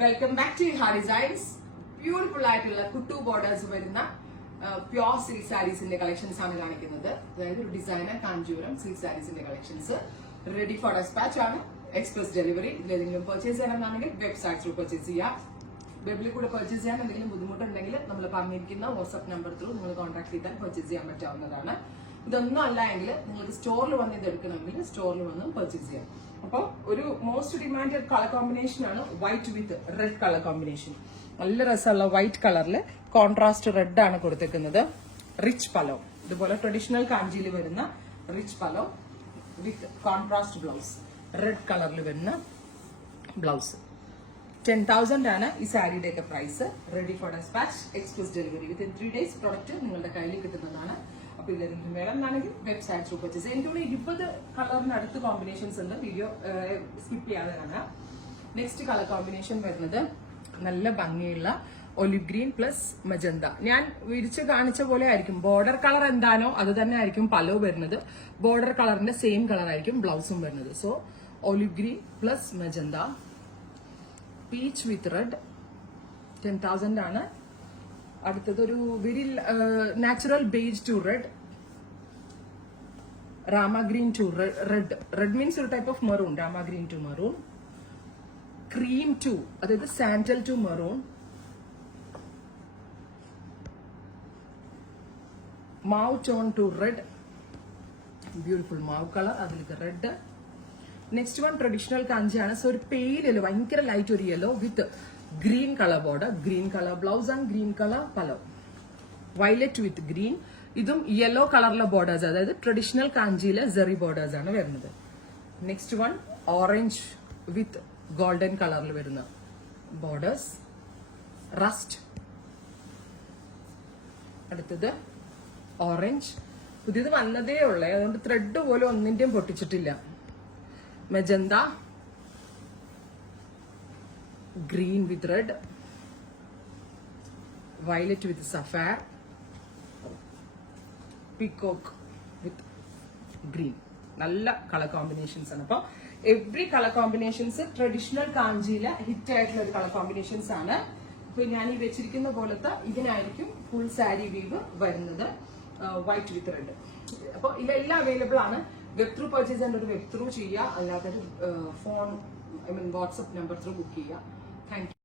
Welcome back to ഹാ designs. Beautiful ആയിട്ടുള്ള കുട്ടു ബോർഡേഴ്സ് വരുന്ന പ്യോർ സിൽക്ക് സാരീസിന്റെ കളക്ഷൻസ് ആണ് കാണിക്കുന്നത്. അതായത് ഒരു ഡിസൈനർ കാഞ്ചീപുരം സിൽക്ക് സാരീസിന്റെ കളക്ഷൻസ് റെഡി ഫോർ ഡെസ്പാച്ച് ആണ്. Express delivery. ഇതിലേതെങ്കിലും പർച്ചേസ് ചെയ്യണമെന്നാണെങ്കിൽ വെബ്സൈറ്റ് ത്രൂ പർച്ചേസ് ചെയ്യാം. വെബിൽ കൂടെ പർച്ചേസ് ചെയ്യാൻ എന്തെങ്കിലും ബുദ്ധിമുട്ടുണ്ടെങ്കിൽ നമ്മൾ പറഞ്ഞിരിക്കുന്ന വാട്സ്ആപ്പ് നമ്പർ ത്രൂ നിങ്ങൾ കോൺടാക്ട് ചെയ്താൽ പർച്ചേസ് ചെയ്യാൻ പറ്റാവുന്നതാണ്. ഇതൊന്നും അല്ല എങ്കിൽ നിങ്ങൾക്ക് സ്റ്റോറിൽ വന്ന് ഇത് എടുക്കണമെങ്കിൽ സ്റ്റോറിൽ വന്ന് പർച്ചേസ് ചെയ്യാം. അപ്പോൾ ഒരു മോസ്റ്റ് ഡിമാൻഡഡ് കളർ കോമ്പിനേഷൻ ആണ് white with red colour combination. നല്ല രസമുള്ള വൈറ്റ് കളറിൽ കോൺട്രാസ്റ്റ് റെഡ് ആണ് കൊടുത്തേക്കുന്നത്. റിച്ച് പലോ, ഇതുപോലെ ട്രഡീഷണൽ കാഞ്ചിയിൽ വരുന്ന rich pallu with contrast blouse, red കളറിൽ വരുന്ന ബ്ലൗസ്. 10,000 ആണ് ഈ സാരിയുടെ ഒക്കെ price. Ready for despatch, express delivery. Within 3 days product നിങ്ങളുടെ കയ്യിൽ കിട്ടുന്നതാണ്. അപ്പൊ ഇതിലെന്തെങ്കിലും വേണമെന്നാണെങ്കിൽ വെബ്സൈറ്റ് ത്രൂ പർച്ചേസ്. എനിക്കൊരു 20 കളറിന് അടുത്ത് കോമ്പിനേഷൻസ് ഉണ്ട്. വീഡിയോ സ്കിപ്പ് ചെയ്യാതെ കാണാം. നെക്സ്റ്റ് കളർ കോമ്പിനേഷൻ വരുന്നത് നല്ല ഭംഗിയുള്ള ഒലിവ് ഗ്രീൻ പ്ലസ് മജന്ത. ഞാൻ വിരിച്ച് കാണിച്ച പോലെ ആയിരിക്കും. ബോർഡർ കളർ എന്താണോ അത് തന്നെ ആയിരിക്കും പലോ വരുന്നത്. ബോർഡർ കളറിന്റെ സെയിം കളർ ആയിരിക്കും ബ്ലൗസും വരുന്നത്. So olive green plus magenta, peach with red. 10,000 ആണ്. അടുത്തത് ഒരു very natural beige to red, Rama green to red. Red means ഒരു type of maroon. Rama green to maroon, cream to, അതായത് sandal to maroon, mauve tone to red. Beautiful mauve colour, അതിലേക്ക് red. Next one traditional കാഞ്ചിയാണ്. So ഒരു pale yellow, ഭയങ്കര light ഒരു yellow with green colour border, green colour blouse and green colour പലോ. Violet with green. ഇതും yellow കളറിലെ borders, അതായത് traditional കാഞ്ചിയിലെ സെറി borders ആണ് വരുന്നത്. നെക്സ്റ്റ് വൺ ഓറഞ്ച് വിത്ത് ഗോൾഡൻ കളറിൽ വരുന്ന ബോർഡേഴ്സ്, റസ്റ്റ്. അടുത്തത് ഓറഞ്ച്. പുതിയത് വന്നതേ ഉള്ളേ, അതുകൊണ്ട് ത്രെഡ് പോലും ഒന്നിന്റെയും പൊട്ടിച്ചിട്ടില്ല. Magenta, green with red, violet with sapphire, peacock with green. നല്ല കളർ കോമ്പിനേഷൻസ് ആണ്. അപ്പൊ എവറി കളർ കോമ്പിനേഷൻസ് ട്രഡീഷണൽ കാഞ്ചിയിലെ ഹിറ്റ് ആയിട്ടുള്ള ഒരു കളർ കോമ്പിനേഷൻസ് ആണ്. ഇപ്പൊ ഞാൻ ഈ വെച്ചിരിക്കുന്ന പോലത്തെ ഇതിനായിരിക്കും ഫുൾ സാരി വീവ് വരുന്നത്, വൈറ്റ് വിത്ത് റെഡ്. അപ്പൊ ഇതെല്ലാം അവൈലബിൾ ആണ്. വെബ് ത്രൂ പർച്ചേസ് ചെയ്യേണ്ട ഒരു വെബ് ത്രൂ ചെയ്യുക, അല്ലാതെ phone WhatsApp number through book ചെയ്യുക. Thank you.